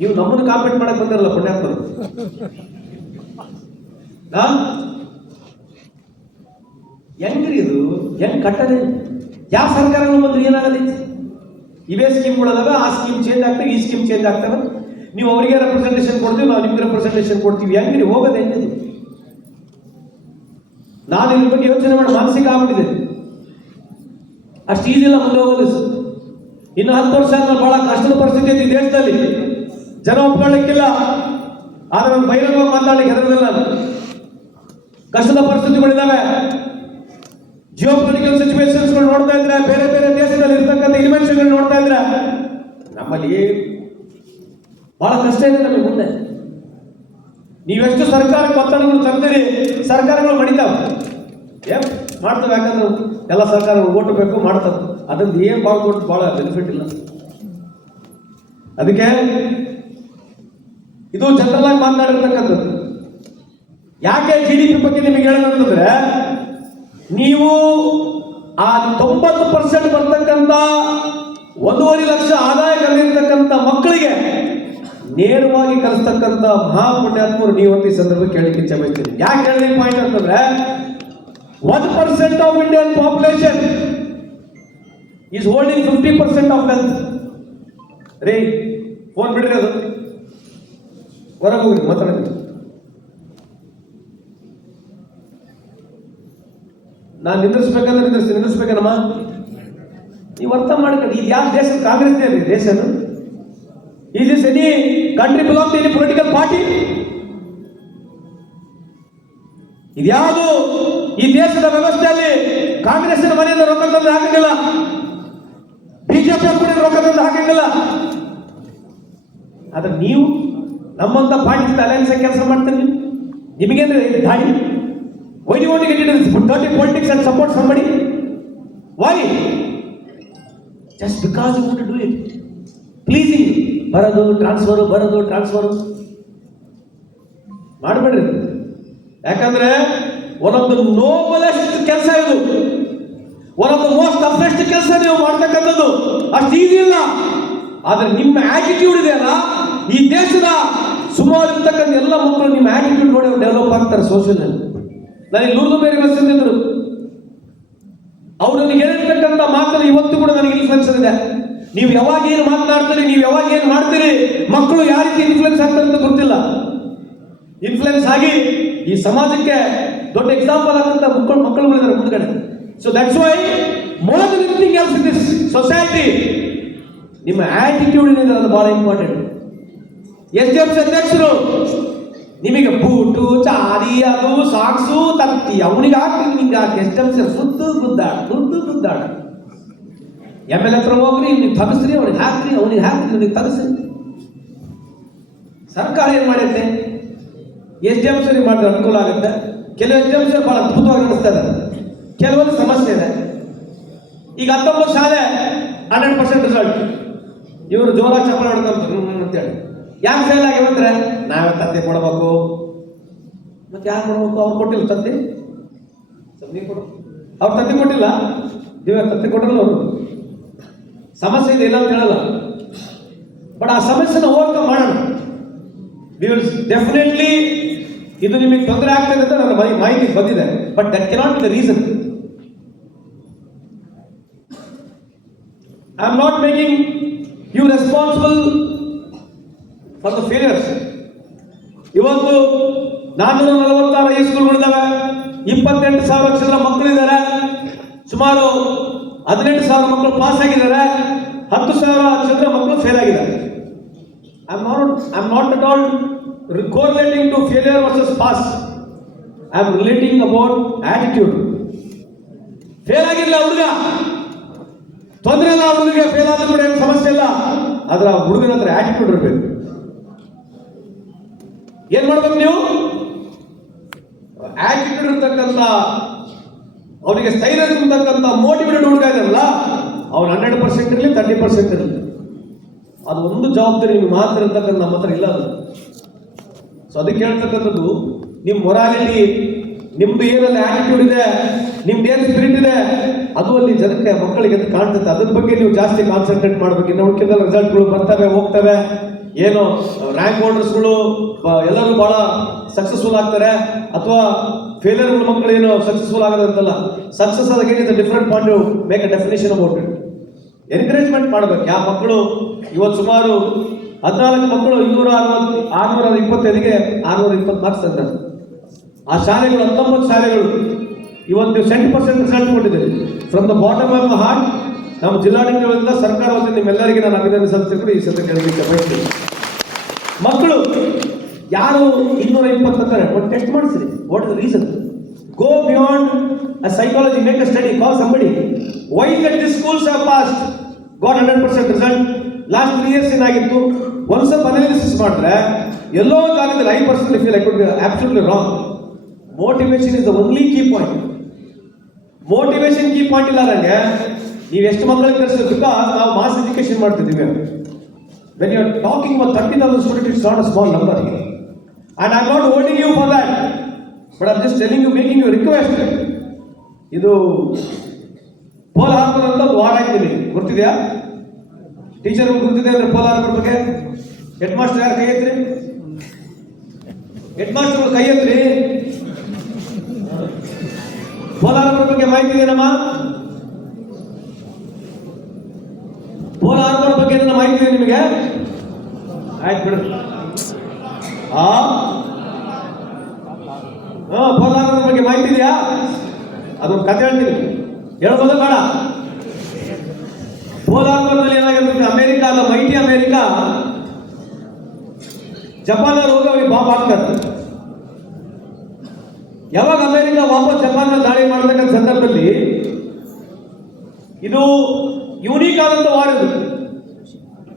ನೀವು ನಮ್ಮನ್ನು ಕಾಂಪೀಟ್ ಮಾಡಕ್ ಬಂದಿರಲ್ಲ ಪುಣ್ಯಾತ್ಮರು. ಹೆಂಗ್ರಿ ಇದು? ಹೆಂಗ್ ಕಟ್ಟದೆ? ಯಾವ ಸರ್ಕಾರಗಳು ಬಂದ್ರೆ ಏನಾಗದೈತಿ? ಇವೇ ಸ್ಕೀಮ್ಗಳದಾವೆ, ಆ ಸ್ಕೀಮ್ ಚೇಂಜ್ ಆಗ್ತವೆ, ಈ ಸ್ಕೀಮ್ ಚೇಂಜ್ ಆಗ್ತವೆ. ನೀವು ಅವರಿಗೆ ರೆಪ್ರೆಸೆಂಟೇಷನ್ ಕೊಡ್ತೀವಿ, ನಾವು ನಿಮ್ಗೆ ರೆಪ್ರೆಸೆಂಟೇಷನ್ ಕೊಡ್ತೀವಿ. ಹೆಂಗ್ರಿ ಹೋಗೋದು? ಹೆಂಗಿದು? ನಾನು ಇದ್ರ ಬಗ್ಗೆ ಯೋಚನೆ ಮಾಡಿ ಮಾನಸಿಕ ಆಗ್ಬಿಟ್ಟಿದೆ. ಅಷ್ಟು ಈಸಿ ಇಲ್ಲ ಮುಂದೆ ಹೋಗೋದು. ಇನ್ನು 10 ವರ್ಷ ಬಹಳ ಕಷ್ಟದ ಪರಿಸ್ಥಿತಿ ಐತಿ ದೇಶದಲ್ಲಿ. ಜನ ಒಪ್ಕೊಳ್ಳಿಕ್ಕಿಲ್ಲ. ಆದ್ರೆ ನಾನು ಬಹಿರಂಗವಾಗಿ ಮಾತಾಡಲಿಕ್ಕೆ ಹೆದರದಿಲ್ಲ. ಕಷ್ಟದ ಪರಿಸ್ಥಿತಿಗಳಿದ್ದಾವೆ. ಜಿಯೋಪೊಲಿಟಿಕಲ್ ಸಿಚುವೇಶನ್ಸ್ ನೋಡ್ತಾ ಇದ್ರೆ, ಬೇರೆ ಬೇರೆ ದೇಶದಲ್ಲಿ ಇರ್ತಕ್ಕಂಥ ಇನ್ವೆನ್ಷನ್ಗಳು ನೋಡ್ತಾ ಇದ್ರೆ ನಮ್ಮಲ್ಲಿ ಬಹಳ ಕಷ್ಟ ಇದೆ ನಮಗೆ ಮುಂದೆ. ನೀವೆಷ್ಟು ಸರ್ಕಾರಕ್ಕೆ ಒತ್ತಡಗಳು ತರ್ತೀರಿ, ಸರ್ಕಾರಗಳು ಮಡಿತಾವೆ, ಏನ್ ಮಾಡ್ತವೆ. ಯಾಕಂದ್ರೆ ಎಲ್ಲ ಸರ್ಕಾರಗಳು ಓಟು ಬೇಕು, ಮಾಡ್ತವೆ. ಅದ್ರಲ್ಲಿ ಏನ್ ಕೊಟ್ಟು ಬಹಳ ಬೆನಿಫಿಟ್ ಇಲ್ಲ. ಅದಕ್ಕೆ ಇದು ಜನರಲ್ ಆಗಿ ಮಾತನಾಡಿರ್ತಕ್ಕಂಥದ್ದು. ಯಾಕೆ GDP ಬಗ್ಗೆ ನಿಮಗೆ ಹೇಳೋದಂತಂದ್ರೆ, ನೀವು ಆ 90% ಬರ್ತಕ್ಕಂಥ 1.5 ಲಕ್ಷ ಆದಾಯ ಕಲಿರ್ತಕ್ಕಂಥ ಮಕ್ಕಳಿಗೆ ನೇರವಾಗಿ ಕಲಿಸ್ತಕ್ಕಂಥ ಮಹಾಪುಣ್ಯಾತ್ಮರು ನೀವು ಅಂತ ಈ ಸಂದರ್ಭ ಕೇಳಲಿಕ್ಕೆ ಇಚ್ಛೆ ಬಯಸ್ತೀನಿ. ಯಾಕೆ ಹೇಳಿದ ಪಾಯಿಂಟ್ ಅಂತಂದ್ರೆ, 1% of Indian population is holding 50% of wealth. ರೇ ಫೋನ್ ಬಿಡ್ರಿ, ಅದು ಹೊರಗೆ ಹೋಗ್ರಿ, ಮಾತಾಡಿ. ನಾನು ನಿಂದಿರ್ಸ್ಬೇಕಂದ್ರೆ ನಿಂದಿರ್ಸ್ಬೇಕೇನಮ್ಮ? ನೀವು ಅರ್ಥ ಮಾಡ್ಕೊಳ್ಳಿ, ಇದು ಯಾವ ದೇಶ? ಕಾಂಗ್ರೆಸ್ನೇ ರೀ ದೇಶನು. Is this any country belong to any political party? ಇದ್ಯಾವುದು ಈ ದೇಶದ ವ್ಯವಸ್ಥೆಯಲ್ಲಿ ಕಾಂಗ್ರೆಸ್ಸಿನ ಮನೆಯಿಂದ ರೊಕ್ಕ ತಂದು ಹಾಕಂಗಿಲ್ಲ, ಬಿಜೆಪಿ ಕೂಡ ರೊಕ್ಕ ತಂದು ಹಾಕಂಗಿಲ್ಲ. ಆದ್ರೆ ನೀವು ನಮ್ಮಂತ ಪಾರ್ಟಿ ಅಲಯನ್ಸ್ ಕೆಲಸ ಮಾಡ್ತೀರಿ. ನಿಮಗೇನು ದಾಡಿ? Why you want to get into dirty politics and support somebody? Why? Just because you want to do it. Pleasing. ಬರೋದು ಟ್ರಾನ್ಸ್ಫರ್ ಮಾಡಬೇಡ್ರಿ. ಯಾಕಂದ್ರೆ ಒನ್ ಆಫ್ ದ ನೋಬಲೆಸ್ಟ್ ಕೆಲಸ ಇದು, one of the most toughest ಕೆಲಸ ನೀವು ಮಾಡ್ತಕ್ಕಂಥದ್ದು. ಅಷ್ಟು ಈಸಿ ಇಲ್ಲ. ಆದ್ರೆ ನಿಮ್ಮ ಆಟಿಟ್ಯೂಡ್ ಇದೆಯಲ್ಲ, ಈ ದೇಶದ ಸುಮಾರು ಇರ್ತಕ್ಕಂಥ ಎಲ್ಲ ಮಕ್ಕಳು ನಿಮ್ಮ ಆಟಿಟ್ಯೂಡ್ ನೋಡಿ ಡೆವಲಪ್ ಆಗ್ತಾರೆ ಸೋಷಿಯಲ್. ನನಗೆ ಲೂರ್ದು ಬೇರೆ ಬಸ್ಸಿದ್ರು, ಅವ್ರು ನನಗೆ ಹೇಳಿರ್ತಕ್ಕಂಥ ಮಾತನ್ನು ಇವತ್ತು ಕೂಡ ನನಗೆ ಇನ್ಫ್ಲುಯೆನ್ಸ್ ಇದೆ. ನೀವು ಯಾವಾಗ ಏನು ಮಾತನಾಡ್ತೀರಿ, ನೀವು ಯಾವಾಗ ಏನು ಮಾಡ್ತೀರಿ, ಮಕ್ಕಳು ಯಾವ ರೀತಿ ಇನ್ಫ್ಲುಯೆನ್ಸ್ ಆಗ್ತಾರೆ ಅಂತ ಗೊತ್ತಿಲ್ಲ. ಇನ್ಫ್ಲುಯೆನ್ಸ್ ಆಗಿ ಈ ಸಮಾಜಕ್ಕೆ ದೊಡ್ಡ ಎಕ್ಸಾಂಪಲ್ ಆಗಂತ ಮಕ್ಕಳುಗಳಿದ್ದಾರೆ ಮುಂದ್ಗಡೆ. So that's why more than anything else in this society ನಿಮ್ಮ ಆಟಿಟ್ಯೂಡ್ ಏನಿದೆ ಅದು ಬಹಳ ಇಂಪಾರ್ಟೆಂಟ್. SDFC ಅಧ್ಯಕ್ಷರು ನಿಮಗೆ ಬೂಟು ಚಾರಿ ಅದು ಸಾಕ್ಸು ತತ್ತಿ ಅವನಿಗೆ ಹಾಕಿ ನಿಮ್ಗೆ ಹಾಕಿ SDFC ಸುದ್ದು ಗುದ್ದಾಡ MLA ಹತ್ರ ಹೋಗ್ರಿ, ಇವ್ನಿಗೆ ತಗಸ್ರಿ, ಅವನಿಗೆ ಹಾಕ್ರಿ, ಇವ್ನಿಗೆ ತಗಸ್ರಿ. ಸರ್ಕಾರ ಏನ್ ಮಾಡುತ್ತೆ? SDFC ಮಾಡಿದ್ರೆ ಅನುಕೂಲ ಆಗುತ್ತೆ. ಕೆಲವು SDFC ಬಹಳ ಅದ್ಭುತವಾಗಿ ನಡೆಸ್ತಾ ಇದ್ದಾರೆ. ಕೆಲವೊಂದು ಸಮಸ್ಯೆ ಇದೆ. ಈಗ 19 ಶಾಲೆ 100% ರಿಸಲ್ಟ್, ಇವರು ಜೋರಾಗಿ ಚಪ್ಪಲ ಹೊಡ್ಕೊಂತಾರೆ ಅಂತೇಳಿ. ಯಾಕೆ ಫೇಲ್ ಆಗಿವಂದ್ರೆ ನಾವೇ ತತ್ತಿ ಕೊಡಬೇಕು. ಮತ್ತೆ ಯಾರು ಕೊಡ್ಬೇಕು? ಅವ್ರು ಕೊಟ್ಟಿಲ್ಲ ತತ್ತಿ, ಅವ್ರು ತತ್ತಿ ಕೊಟ್ಟಿಲ್ಲ, ನೀವೇ ತತ್ತಿ ಕೊಟ್ಟಲ್ಲ. ಅವರು ಸಮಸ್ಯೆ ಇದೆ ಇಲ್ಲ ಅಂತ ಹೇಳಲ್ಲ, ಬಟ್ ಆ ಸಮಸ್ಯೆನ ಓವರ್ಕಮ್ ಮಾಡೋಣ. We will definitely. ಇದು ನಿಮಗೆ ತೊಂದರೆ ಆಗ್ತದೆ ಅಂತ ನನ್ನ ಮಾಹಿತಿ ಬಂದಿದೆ, but that cannot be the reason. I am not making you responsible for the failures. ಇವತ್ತು 446 ಹೈ ಸ್ಕೂಲ್ಗಳಿದ್ದಾವೆ, 28,000 ಚಿಲ್ಲರ ಮಕ್ಕಳಿದ್ದಾರೆ, ಸುಮಾರು 18,000 ಮಕ್ಕಳು ಪಾಸ್ ಆಗಿದ್ದಾರೆ, 10,000 ಚಿಲ್ಲರ ಮಕ್ಕಳು ಫೇಲ್ ಆಗಿದ್ದಾರೆ. I am not at all correlating to failure versus pass. I am relating about attitude. Fail ಆಗಿಲ್ಲ ಹುಡುಗ, ತೊಂದರೆ ಇಲ್ಲ. ಹುಡುಗಿಗೆ ಫೇಲ್ ಆದ್ರೂ ಕೂಡ ಏನು ಸಮಸ್ಯೆ ಇಲ್ಲ, ಆದ್ರೆ ಆ ಹುಡುಗನ ಹತ್ರ ಆಟಿಟ್ಯೂಡ್ ಇರಬೇಕು. ಏನ್ ಮಾಡ್ಬೇಕು ನೀವು? ಆಟಿಟ್ಯೂಡ್ ಇರ್ತಕ್ಕಂಥ, ಅವನಿಗೆ ಸ್ಥೈರ್ಯ ಇರ್ತಕ್ಕಂಥ ಮೋಟಿವೇಟೆಡ್ ಹುಡುಗ ಇದಾರಲ್ಲ, ಅವ್ನು 100% ಇರಲಿ, 30% ಇರಲಿ, ಅದು ಒಂದು ಜವಾಬ್ದಾರಿ ನಿಮ್ಗೆ ಮಾತ್ರ ಇರ್ತಕ್ಕಂಥ ನಮ್ಮ ಹತ್ರ ಇಲ್ಲ ಅದು. ಸೊ ಅದಕ್ಕೆ ಹೇಳ್ತಕ್ಕಂಥದ್ದು, ನಿಮ್ಮ ಮೊರಾಲಿಟಿ, ನಿಮ್ದು ಏನಲ್ಲಿ ಆಟಿಟ್ಯೂಡ್ ಇದೆ, ನಿಮ್ದು ಏನು ಸ್ಪಿರಿಟ್ ಇದೆ, ಅದು ಅಲ್ಲಿ ಜನಕ್ಕೆ ಮಕ್ಕಳಿಗೆ ಕಾಣ್ತದೆ. ಅದ್ರ ಬಗ್ಗೆ ನೀವು ಜಾಸ್ತಿ ಕಾನ್ಸಂಟ್ರೇಟ್ ಮಾಡ್ಬೇಕು. ಇನ್ನು ಉಳ್ಕಿದ ರಿಸಲ್ಟ್ಗಳು ಬರ್ತವೆ ಹೋಗ್ತವೆ, ಏನೋ ರ್ಯಾಂಕ್ ಹೋಲ್ಡರ್ಸ್ಗಳು ಎಲ್ಲರೂ ಬಹಳ ಸಕ್ಸಸ್ಫುಲ್ ಆಗ್ತಾರೆ, ಅಥವಾ ಫೇಲಿಯರ್ಗಳ ಮಕ್ಕಳು ಏನೋ ಸಕ್ಸಸ್ಫುಲ್ ಆಗೋದಂತಲ್ಲ. ಸಕ್ಸಸ್ ಆದಾಗ ಏನಿದೆ different point make a definition about it. Encouragement ಮಾಡ್ಬೇಕು. ಯಾವ ಮಕ್ಕಳು ಇವತ್ತು ಸುಮಾರು 14 ಮಕ್ಕಳು 625ಗೆ 620 ಮಾರ್ಕ್ಸ್ ತಂತಾರೆ. ಆ ಶಾಲೆಗಳು 19 ಶಾಲೆಗಳು ಇವತ್ತು 100% ರಿಸಲ್ಟ್ ಕೊಟ್ಟಿದ್ದೀರಿ. From the bottom of the heart ನಮ್ಮ ಜಿಲ್ಲಾಡಳಿತದಿಂದ, ಸರ್ಕಾರ ವತಿಯಿಂದ ನಿಮ್ಮೆಲ್ಲರಿಗೆ ನಾನು ಅಭಿನಂದನೆ ಸಲ್ಲಿಸಿಕೊಂಡು ಈ ಸದ್ಯ ಕೇಳಲಿಕ್ಕೆ ಬಯಸ್ತೀನಿ. ಮಕ್ಕಳು ಯಾರು 220 ಅಂತಾರೆ, ಒಂದು ಟೆಸ್ಟ್ ಮಾಡಿಸ್ರಿ. What is the reason? Go beyond a psychology, make a study, call somebody. Why that this schools have passed, got 100% result. Last 3 years ಏನಾಗಿತ್ತು? ಒಂದು ಸ್ವಲ್ಪ ಅನಾಲಿಸಿಸ್ ಮಾಡಿದ್ರೆ ಎಲ್ಲೋ ಜಾಗದಲ್ಲಿ 5% feel I absolutely wrong. Motivation is the only key point. Motivation key point ಇಲ್ಲ ನನಗೆ. ನೀವು ಎಷ್ಟು ಮಕ್ಕಳಿಗೆ ಕಲಿಸಿದ್ರು, ಬಿಕಾಸ್ ನಾವು ಮಾಸ್ ಎಜುಕೇಶನ್ ಮಾಡ್ತಿದ್ದೀವಿ. When you are talking about 30,000 students, it's not a small number. And I am not holding you for that, but I am just telling you, making you request. ಇದು ಪೋಲ್ ಹಾರ್ಬರ್ ಅಂತ ಒಂದು ವಾರ ಆಯ್ತು, ನಿಮಗೆ ಗೊತ್ತಿದೆಯಾ? ಟೀಚರ್ ಗುರುತಿದೆ ಅಂದ್ರೆ ಪೋಲ್ ಹಾರ್ಬರ್ ಬಗ್ಗೆ. ಹೆಡ್ ಮಾಸ್ಟರ್ ಯಾರು ಕೈ ಎತ್ರಿ? ಹೆಡ್ ಮಾಸ್ಟರ್ ಕೈ ಎತ್ರಿ. ಪೋಲಾರ್ ಬಗ್ಗೆ ಮಾಹಿತಿ ಇದೆಯಮ್ಮ? ಪೋಲಾರ್ ಬಗ್ಗೆ ಏನಾರ ಮಾಹಿತಿ ಇದೆ ನಿಮಗೆ? ಆಯ್ತು ಬಿಡು. ಪೋಲಾರ್ ಬಗ್ಗೆ ಮಾಹಿತಿ ಇದೆಯಾ? ಅದೊಂದು ಕಥೆ ಹೇಳ್ತೀನಿ, ಹೇಳ್ಬೋದು ಬೇಡ? ಪೋಲಾರ್ನಲ್ಲಿ ಏನಾಗಿರುತ್ತೆ, ಅಮೆರಿಕಾದ ಮೈಟಿ ಅಮೆರಿಕಾ ಜಪಾನ್ ಹೋಗಿ ಅವ್ರಿಗೆ ಬಾಂಬ್ ಹಾಕ್ತಾರೆ. ಯಾವಾಗ ಅಮೆರಿಕ ವಾಪಸ್ ಜಪಾನ್ ದಾಳಿ ಮಾಡತಕ್ಕಂಥ ಸಂದರ್ಭದಲ್ಲಿ ಇದು ಯೂನಿಕ್ ಆದಂತ ವಾರ್. ಇದು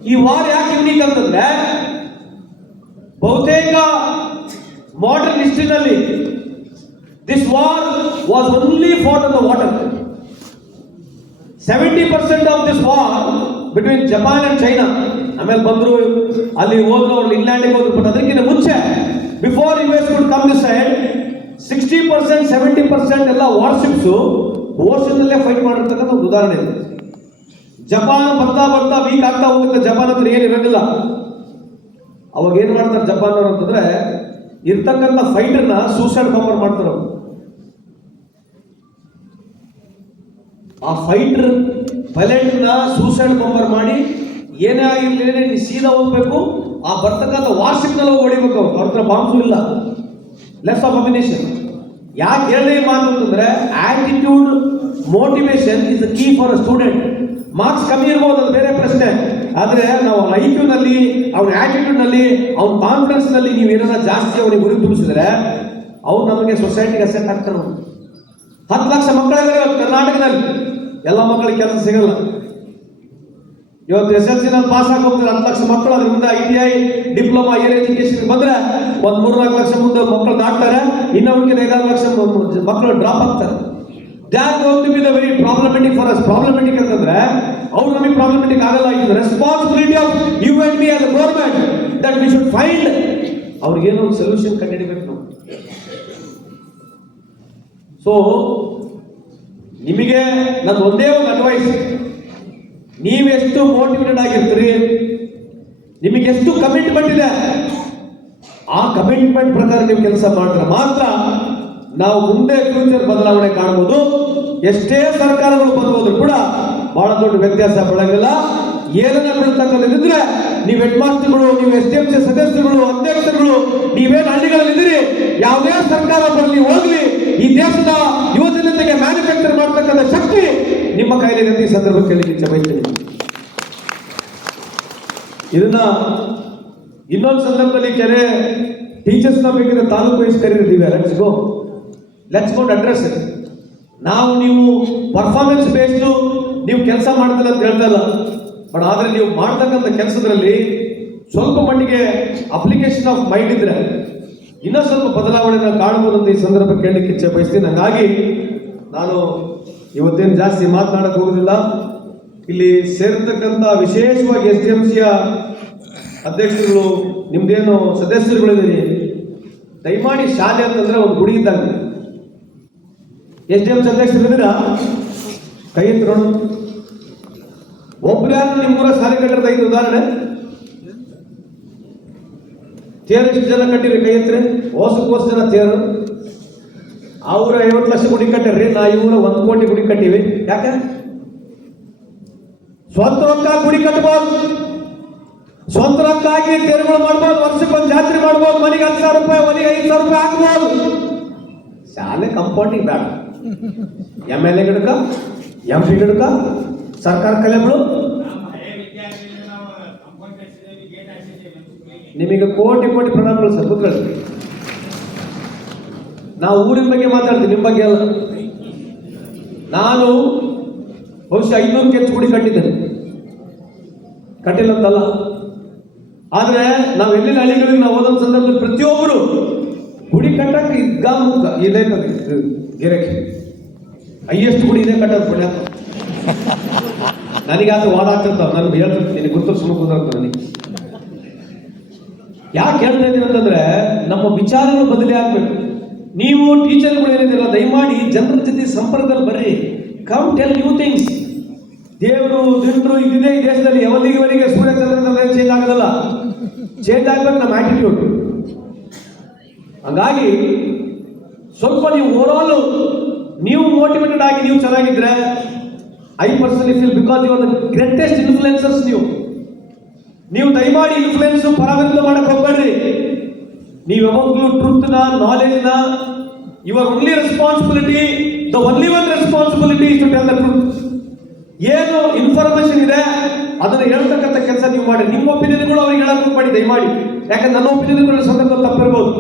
ಈ ವಾರ್ ಯಾಕೆ ಯೂನಿಕ್ ಅಂತಂದ್ರೆ, ಬಹುತೇಕ ಮಾಡರ್ನ್ ಹಿಸ್ಟ್ರಿನಲ್ಲಿ this war was only fought on the water. 70% of this war between Japan and China. ಆಮೇಲೆ ಬಂದ್ರು, ಅಲ್ಲಿ ಹೋದ್ರು, ಅವ್ರು ಇಂಗ್ಲೆಂಡ್ಗೆ ಹೋದ್ರು. ಬಟ್ ಅದಕ್ಕಿಂತ ಮುಂಚೆ before US would come this side, 60% 70% ಎಲ್ಲ ವಾರ್ಶಿಪ್ಸ್ ಓಷನ್ನಲ್ಲೇ ಫೈಟ್ ಮಾಡಿರ್ತಕ್ಕಂಥ ಒಂದು ಉದಾಹರಣೆ ಇದೆ. ಜಪಾನ್ ಬರ್ತಾ ಬರ್ತಾ ವೀಕ್ ಆಗ್ತಾ ಹೋಗುತ್ತೆ. ಜಪಾನ್ ಹತ್ರ ಏನಿರೋದಿಲ್ಲ. ಅವಾಗ ಏನ್ ಮಾಡ್ತಾರೆ ಜಪಾನ್ ಅವರು ಅಂತಂದ್ರೆ, ಇರ್ತಕ್ಕಂಥ ಫೈಟರ್ನ ಸೂಸೈಡ್ ಬಾಂಬರ್ ಮಾಡ್ತಾರೆ. ಆ ಫೈಟರ್ ಪೈಲಟ್ನ ಸೂಸೈಡ್ ಬಾಂಬರ್ ಮಾಡಿ ಏನೇ ಆಗಿರ್ಲಿ ನೀವು ಸೀದಾ ಹೋಗ್ಬೇಕು, ಆ ಬರ್ತಕ್ಕಂಥ ವಾರ್ಷಿಕ್ನಲ್ಲಿ ಹೋಗಿ ಹೊಡಿಬೇಕು. ಅವ್ರ ಹತ್ರ ಬಾಂಬ್ಸು ಇಲ್ಲ, ಲೆಸ್ ಆಫ್ ಅಮಿನೇಷನ್. ಯಾಕೆ ಹೇಳಿ ಮಾತು ಅಂತಂದ್ರೆ, attitude motivation is the key for a student. Marks ಕಮ್ಮಿ ಇರ್ಬೋದು, ಅದು ಬೇರೆ ಪ್ರಶ್ನೆ. ಆದ್ರೆ ನಾವು IQ ನಲ್ಲಿ, ಅವನ ಆಟಿಟ್ಯೂಡ್ ನಲ್ಲಿ, ಅವನ ಕಾನ್ಫಿಡೆನ್ಸ್ ನಲ್ಲಿ ನೀವು ಏನಾರ ಜಾಸ್ತಿ ಅವನಿಗೆ ಗುರಿ ತುಂಬಿಸಿದ್ರೆ ಅವ್ರು ನಮಗೆ ಸೊಸೈಟಿಗೆ ಅಸೆಟ್ ಆಗ್ತಾರೆ. 10 ಲಕ್ಷ ಮಕ್ಕಳಿದ್ದಾರೆ ಕರ್ನಾಟಕದಲ್ಲಿ, ಎಲ್ಲ ಮಕ್ಕಳಿಗೆ ಕೆಲಸ ಸಿಗಲ್ಲ. ಇವತ್ತು SSLC ನಲ್ಲಿ ಪಾಸ್ ಆಗಿ ಹೋಗ್ತಾರೆ 10 ಲಕ್ಷ ಮಕ್ಕಳು. ಅದ್ರ ಮುಂದೆ ITI ಡಿಪ್ಲೊಮಾ ಹೈಯರ್ ಎಜುಕೇಶನ್ ಬಂದ್ರೆ ಒಂದು 3-4 ಲಕ್ಷ ಮುಂದೆ ಮಕ್ಕಳು ದಾಟ್ತಾರೆ. ಇನ್ನೊಂದಿಗೆ 5-6 ಲಕ್ಷ ಮಕ್ಕಳು ಡ್ರಾಪ್ ಆಗ್ತಾರೆ. They are going to be the very problematic for us. Problematic ಅಂತಂದ್ರೆ ಅವ್ರು ನಮಗೆ ಪ್ರಾಬ್ಲಮೆಟಿಕ್ ಆಗಲ್ಲ. ಇದು responsibility of you and me as a government that we should find. ಅವ್ರಿಗೇನೋ ಒಂದು ಸೊಲ್ಯೂಷನ್ ಕಂಡುಹಿಡಿಬೇಕು ನಾವು. ಸೊ ನಿಮಗೆ ನನ್ನ ಒಂದೇ ಒಂದು ಅಡ್ವೈಸ್, ನೀವೆಷ್ಟು ಮೋಟಿವೇಟೆಡ್ ಆಗಿರ್ತೀರಿ, ನಿಮಗೆ ಎಷ್ಟು ಕಮಿಟ್ಮೆಂಟ್ ಇದೆ, ಆ ಕಮಿಟ್ಮೆಂಟ್ ಪ್ರಕಾರ ನೀವು ಕೆಲಸ ಮಾಡಿದ್ರೆ ಮಾತ್ರ ನಾವು ಮುಂದೆ ಫ್ಯೂಚರ್ ಬದಲಾವಣೆ ಕಾಣಬಹುದು. ಎಷ್ಟೇ ಸರ್ಕಾರಗಳು ಬರ್ಬೋದು ಕೂಡ ಬಹಳ ದೊಡ್ಡ ವ್ಯತ್ಯಾಸ ಬೆಳಗಿಲ್ಲ. ಏನನ್ನ ಬಿಡ್ತಕ್ಕಂಥದ್ದಿದ್ರೆ, ನೀವು ಹೆಡ್ ಮಾಸ್ಟರ್ಗಳು, ನೀವು SDMC ಸದಸ್ಯರುಗಳು, ಅಧ್ಯಕ್ಷರುಗಳು, ನೀವೇನು ಹಳ್ಳಿಗಳಲ್ಲಿದ್ದೀರಿ, ಯಾವುದೇ ಸರ್ಕಾರ ಬರಲಿ ಹೋಗ್ಲಿ, ಈ ದೇಶದ ಯುವ ಜನತೆಗೆ ಮ್ಯಾನುಫ್ಯಾಕ್ಚರ್ ಮಾಡ್ತಕ್ಕಂಥ ಶಕ್ತಿ ನಿಮ್ಮ ಕೈಲಿದೆ. ಈ ಸಂದರ್ಭಕ್ಕೆ ಇಚ್ಛೆ ಬಯಸ್ತೀನಿ. ಇದನ್ನ ಇನ್ನೊಂದು ಸಂದರ್ಭದಲ್ಲಿ ಕೆರೆ ಟೀಚರ್ಸ್ನ ಬೇಕಿದ್ರೆ ತಾಲೂಕು ವೈಸ್ ಕರೀರಿದ್ದೀವಿ. Let's go address. ನಾವು ನೀವು ಪರ್ಫಾರ್ಮೆನ್ಸ್ ಬೇಸ್ಡು ನೀವು ಕೆಲಸ ಮಾಡ್ತಿಲ್ಲ ಅಂತ ಹೇಳ್ತಾ ಇಲ್ಲ. ಬಟ್ ಆದರೆ ನೀವು ಮಾಡ್ತಕ್ಕಂಥ ಕೆಲಸದಲ್ಲಿ ಸ್ವಲ್ಪ ಮಟ್ಟಿಗೆ ಅಪ್ಲಿಕೇಶನ್ ಆಫ್ ಮೈಂಡ್ ಇದ್ರೆ ಇನ್ನೂ ಸ್ವಲ್ಪ ಬದಲಾವಣೆನ ಕಾಣಬಹುದು ಅಂತ ಈ ಸಂದರ್ಭ ಕೇಳಲಿಕ್ಕೆ ಇಚ್ಛೆ ಬಯಸ್ತೀನಿ. ಹಾಗಾಗಿ ನಾನು ಇವತ್ತೇನು ಜಾಸ್ತಿ ಮಾತನಾಡಕ್ಕೆ ಹೋಗೋದಿಲ್ಲ. ಇಲ್ಲಿ ಸೇರ್ತಕ್ಕಂಥ ವಿಶೇಷವಾಗಿ SDMCಯ ಅಧ್ಯಕ್ಷರುಗಳು, ನಿಮ್ದೇನು ಸದಸ್ಯರುಗಳಿದ್ದೀರಿ, ದಯಮಾಡಿ ಶಾಲೆ ಅಂತಂದ್ರೆ ಒಂದು ಗುಡಿ ಇದ್ದಾಗ. SDMC ಅಧ್ಯಕ್ಷರು ಇದ್ದೀರಾ? ಕೈ ಎತ್ತಿ ನೋಡು. ಒಬ್ರು ಯಾರು ನಿಮ್ಮೂರ ಶಾಲೆ ಕಟ್ಟಿರೋದು? 5 ಉದಾಹರಣೆ. ತೇರು ಎಷ್ಟು ಜನ ಕಟ್ಟಿರಿ? ಕೈ ಎತ್ತರಿ. ಓಸಕ್ಕೋಸ್ ಜನ ತೇರು. ಅವ್ರ 50 ಲಕ್ಷ ಗುಡಿ ಕಟ್ಟಿರಿ, ನಾ ಇವ್ರ 1 ಕೋಟಿ ಗುಡಿ ಕಟ್ಟಿವಿ. ಯಾಕೆ? ಸ್ವಂತ ರೊಕ್ಕ ಗುಡಿ ಕಟ್ಟಬಹುದು, ಸ್ವಂತ ರೊಕ್ಕ ಹಾಕಿ ತೇರುಗಳು ಮಾಡ್ಬೋದು, ವರ್ಷಕ್ಕೊಂದು ಜಾತ್ರೆ ಮಾಡ್ಬೋದು, ಮನೆಗೆ 10,000 ರೂಪಾಯಿ, ಮನೆಗೆ 5,000 ರೂಪಾಯಿ ಹಾಕ್ಬೋದು. ಶಾಲೆ ಕಂಪೌಂಡಿಂಗ್ ಬೇಡ. MLA ಗಿಡಕ, MP ಗಿಡಕ, ಸರ್ಕಾರ ಕಲೆಗಳು ನಿಮಗೆ ಕೋಟಿ ಕೋಟಿ ಪ್ರಣಾಮಗಳು ಸರ್. ಕೂತ್ಕೊಳ್ಳಿ. ನಾವು ಊರಿನ ಬಗ್ಗೆ ಮಾತಾಡ್ತೀವಿ, ನಿಮ್ಮ ಬಗ್ಗೆ ಅಲ್ಲ. ನಾನು ಬಹುಶಃ 500 ಹೆಚ್ಚು ಗುಡಿ ಕಟ್ಟಿದ್ದೇನೆ, ಕಟ್ಟಿಲ್ಲ ಅಂತಲ್ಲ. ಆದ್ರೆ ನಾವು ಎಲ್ಲಿನ ಹಳ್ಳಿಗಳಿಗೆ ನಾವು ಹೋದ ಸಂದರ್ಭದಲ್ಲಿ ಪ್ರತಿಯೊಬ್ಬರು ಗುಡಿ ಕಟ್ಟಕ್ಕೆ ಮುಖ ಇದೇ ಗಿರಕ್ಕೆ ಹೈಯೆಸ್ಟ್ ಗುಡಿ ಇದೆ ಕಟ್ಟೋದು ಪುಣ್ಯ. ನನಗಾದ್ರೂ ವಾದ ಆಗ್ತಿರ್ತಾವ, ನಾನು ಹೇಳ್ತಿರ್ತೀನಿ, ನಿನಗೆ ಗೊತ್ತು, ಸುಮ್ಮನೆ ಕೂತಾಗ್ತಾವ. ನನಗೆ ಯಾಕೆ ಹೇಳ್ತಾ ಇದ್ದೀನಿ ಅಂತಂದ್ರೆ, ನಮ್ಮ ವಿಚಾರಗಳು ಬದಲಿ ಆಗ್ಬೇಕು. ನೀವು ಟೀಚರ್ಗಳು ಏನಿದ್ದೀರ, ದಯಮಾಡಿ ಜನರ ಜೊತೆ ಸಂಪರ್ಕದಲ್ಲಿ ಬರ್ರಿ. Come tell new things. ದೇವರು ದಿಂಡ್ರು ಇದಿದೆ ಈ ದೇಶದಲ್ಲಿ. ಯಾವಲ್ಲಿಗೆ ಸೂರ್ಯಚಂದ್ರನಲ್ಲಿ ಚೇಂಜ್ ಆಗೋದಲ್ಲ, ಚೇಂಜ್ ಆಗ್ಬೇಕು ನಮ್ಮ ಆಟಿಟ್ಯೂಡ್. ಹಾಗಾಗಿ ಸ್ವಲ್ಪ ನೀವು ಓವರಾಲ್ ನೀವು ಮೋಟಿವೇಟೆಡ್ ಆಗಿ ನೀವು ಚೆನ್ನಾಗಿದ್ರೆ I personally feel because you are the greatest influencers. ನೀವು ದಯಮಾಡಿ ಇನ್ಫ್ಲುಯೆನ್ಸ್ ಪರವಿರುದ್ಧ ಮಾಡಕ್ ಹೋಗ್ಬೇಡ್ರಿ. ನೀವು ಯಾವಾಗಲೂ ಟ್ರೂತ್ ನ ನಾಲೆಜ್ ನ your only responsibility, the only one responsibility is to tell the truth. ಏನು ಇನ್ಫಾರ್ಮೇಶನ್ ಇದೆ ಅದನ್ನು ಹೇಳ್ತಕ್ಕಂಥ ಕೆಲಸ ನೀವು ಮಾಡಿ. ನಿಮ್ಮ ಒಪಿನಿಯನ್ಗಳು ಅವ್ರಿಗೆ ಹೇಳಕ್ ಹೋಗ್ಬೇಡಿ ದಯಮಾಡಿ, ಯಾಕಂದ್ರೆ ನನ್ನ ಒಪಿನಿಯನ್ಗಳು ಸಂದರ್ಭ ತಪ್ಪಿರ್ಬೋದು.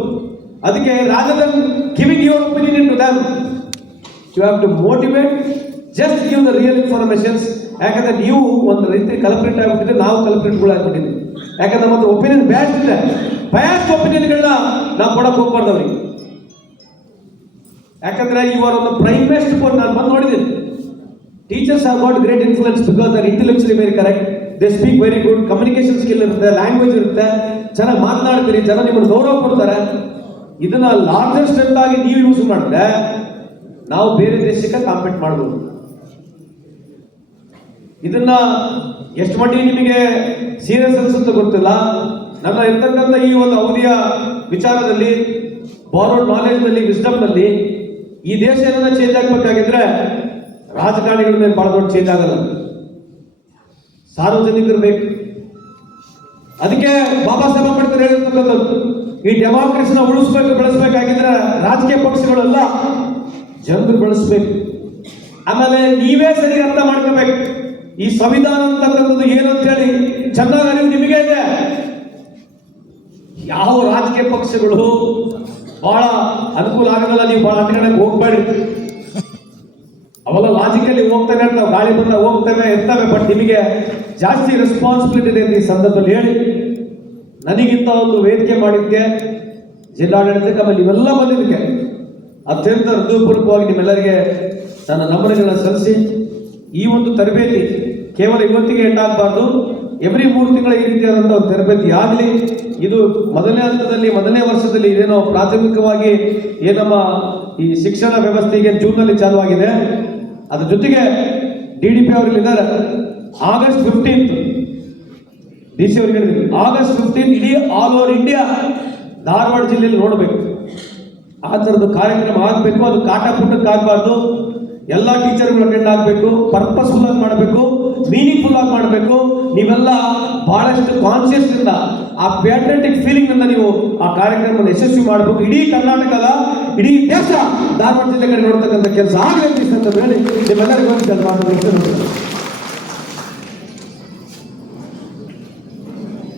ಅದಕ್ಕೆ rather than giving your opinion to them, you have to motivate, just give the real informations. ಯಾಕಂದ್ರೆ ನೀವು ಒಂದು ರೀತಿ ಕಲ್ಪ್ರಿಟ್ ಆಗಿಬಿಟ್ಟಿದ್ರೆ, ನಾವು ಕಲ್ಪ್ರಿಟ್ಗಳು ಆಗ್ಬಿಟ್ಟಿದ್ವಿ. ಯಾಕಂದ್ರೆ ನಮ್ಮ ಒಪಿನಿಯನ್ ಬ್ಯಾಸ್ಟ್ ಇದೆ, ಬಯಾಸ್ಟ್ ಒಪಿನಿಯನ್ಗಳನ್ನ ನಾವು ಕೊಡಕ್ ಹೋಗ್ಬಾರ್ದು ಅವ್ರಿಗೆ. ಯಾಕಂದ್ರೆ ಇವರು ಒಂದು ಪ್ರೈಮೆಸ್ಟ್ ಬೋರ್ಡ್ ನಾನು ಬಂದು ನೋಡಿದ್ದೀನಿ. Teachers have got great influence because they're intellectually very correct, they speak very good, communication skill ಇರುತ್ತೆ, ಲ್ಯಾಂಗ್ವೇಜ್ ಇರುತ್ತೆ, ಚೆನ್ನಾಗಿ ಮಾತನಾಡ್ತೀರಿ, ಜನ ನಿಮ್ಮನ್ನು ಗೌರವ ಕೊಡ್ತಾರೆ. ಇದನ್ನ ಲಾರ್ಜರ್ ಸ್ಟ್ರೆಂತ್ ಆಗಿ ನೀವು ಯೂಸ್ ಮಾಡಿದ್ರೆ ನಾವು ಬೇರೆ ದೇಶಕ್ಕೆ ಕಾಂಪೀಟ್ ಮಾಡ್ಬೋದು. ಇದನ್ನ ಎಷ್ಟು ಮಟ್ಟಿಗೆ ನಿಮಗೆ ಸೀರಿಯಸ್ ಅನ್ಸುತ್ತೆ ಗೊತ್ತಿಲ್ಲ. ನನ್ನ ಇರ್ತಕ್ಕಂಥ ಈ ಒಂದು ಅವಧಿಯ ವಿಚಾರದಲ್ಲಿ, ಬಾರೋಡ್ ನಾಲೆಜ್ ನಲ್ಲಿ, ವಿಸ್ಡಮ್ ನಲ್ಲಿ ಈ ದೇಶ ಏನಾರ ಚೇಂಜ್ ಆಗ್ಬೇಕಾಗಿದ್ರೆ ರಾಜಕಾರಣಿಗಳ ಮೇಲೆ ಬಹಳ ದೊಡ್ಡ ಚೇಂಜ್ ಆಗಲ್ಲ, ಸಾರ್ವಜನಿಕರು ಬೇಕು. ಅದಕ್ಕೆ ಬಾಬಾ ಸಾಹೇಬ್ ಅಂಬೇಡ್ಕರ್ ಹೇಳಿರ್ತಕ್ಕಂಥದ್ದು, ಈ ಡೆಮಾಕ್ರಸಿನ ಉಳಿಸ್ಬೇಕು, ಬೆಳೆಸಬೇಕಾಗಿದ್ರೆ ರಾಜಕೀಯ ಪಕ್ಷಗಳೆಲ್ಲ ಜನರು ಬೆಳೆಸ್ಬೇಕು. ಆಮೇಲೆ ನೀವೇ ಸರಿ ಅರ್ಥ ಮಾಡ್ಕೋಬೇಕು, ಈ ಸಂವಿಧಾನ ಅಂತಕ್ಕಂಥದ್ದು ಏನು ಅಂತ ಹೇಳಿ ಚೆನ್ನಾಗಿ ಅರಿವು ನಿಮಗೆ ಇದೆ. ಯಾವ ರಾಜಕೀಯ ಪಕ್ಷಗಳು ಬಹಳ ಅನುಕೂಲ ಆಗಲ್ಲ, ನೀವು ಬಹಳ ಅಟಕಣಕ್ಕೆ ಹೋಗ್ಬೇಡಿ. ಅವೆಲ್ಲ ಲಾಜಿಕಲಿ ಹೋಗ್ತವೆ ಇರ್ತಾವೆ, ಗಾಳಿ ಬಂದಾಗ ಹೋಗ್ತವೆ ಇರ್ತವೆ. ಬಟ್ ನಿಮಗೆ ಜಾಸ್ತಿ ರೆಸ್ಪಾನ್ಸಿಬಿಲಿಟಿ ಇದೆ ಅಂತ ಈ ಸಂದರ್ಭದಲ್ಲಿ ಹೇಳಿ, ನನಗಿಂತ ಒಂದು ವೇದಿಕೆ ಮಾಡಿದ್ದೆ ಜಿಲ್ಲಾಡಳಿತಕ್ಕೆ, ಆಮೇಲೆ ನೀವೆಲ್ಲ ಬಂದಿದ್ದಕ್ಕೆ ಅತ್ಯಂತ ಹೃದಯಪೂರ್ವಕವಾಗಿ ನಿಮ್ಮೆಲ್ಲರಿಗೆ ನನ್ನ ನಮನಗಳನ್ನ ಸಲ್ಲಿಸಿ, ಈ ಒಂದು ತರಬೇತಿ ಕೇವಲ ಇವತ್ತಿಗೆ ಎಂಡಾಗಬಾರ್ದು, ಎವ್ರಿ 3 ತಿಂಗಳ ಈ ರೀತಿಯಾದಂಥ ಒಂದು ತರಬೇತಿ ಆಗಲಿ. ಇದು ಮೊದಲನೇ ಹಂತದಲ್ಲಿ, ಮೊದಲನೇ ವರ್ಷದಲ್ಲಿ ಇದೇನೋ ಪ್ರಾಥಮಿಕವಾಗಿ ಏನಮ್ಮ ಈ ಶಿಕ್ಷಣ ವ್ಯವಸ್ಥೆಗೆ ಜೂನ್ನಲ್ಲಿ ಚಾಲುವಾಗಿದೆ. ಅದ್ರ ಜೊತೆಗೆ DDP ಅವರಲ್ಲಿ ಇದ್ದಾರೆ. ಆಗಸ್ಟ್ 15 DC ಅವರಿಗೆ ಹೇಳಿದ್ರು, ಆಗಸ್ಟ್ 15 ಇಡೀ ಆಲ್ ಓವರ್ ಇಂಡಿಯಾ ಧಾರವಾಡ ಜಿಲ್ಲೆಯಲ್ಲಿ ನೋಡಬೇಕು. ಆ ಥರದ್ದು ಕಾರ್ಯಕ್ರಮ ಆಗಬೇಕು. ಅದು ಕಾಟಪುಟ್ಟಕ್ಕಾಗಬಾರ್ದು. ಎಲ್ಲ ಟೀಚರ್ಗಳು ಅಟೆಂಡ್ ಆಗಬೇಕು, ಪರ್ಪಸ್ಫುಲ್ ಆಗಿ ಮಾಡಬೇಕು, ಮೀನಿಂಗ್ಫುಲ್ ಆಗಿ ಮಾಡಬೇಕು. ನೀವೆಲ್ಲ ಬಹಳಷ್ಟು ಕಾನ್ಶಿಯಸ್ ಇಂದ, ಆ ಪ್ಯಾಟ್ರಿಯಾಟಿಕ್ ಫೀಲಿಂಗ್ ಇಂದ ನೀವು ಆ ಕಾರ್ಯಕ್ರಮವನ್ನು ಯಶಸ್ವಿ ಮಾಡಬೇಕು. ಇಡೀ ಕರ್ನಾಟಕದ, ಇಡೀ ದೇಶ ಧಾರವಾಡ ಜಿಲ್ಲೆ ಕಡೆ ನೋಡ್ತಕ್ಕಂಥ ಕೆಲಸ ಆಗಲಿ ಅಂತ ಹೇಳಿ ನಿಮ್ಮೆಲ್ಲರಿಗೂ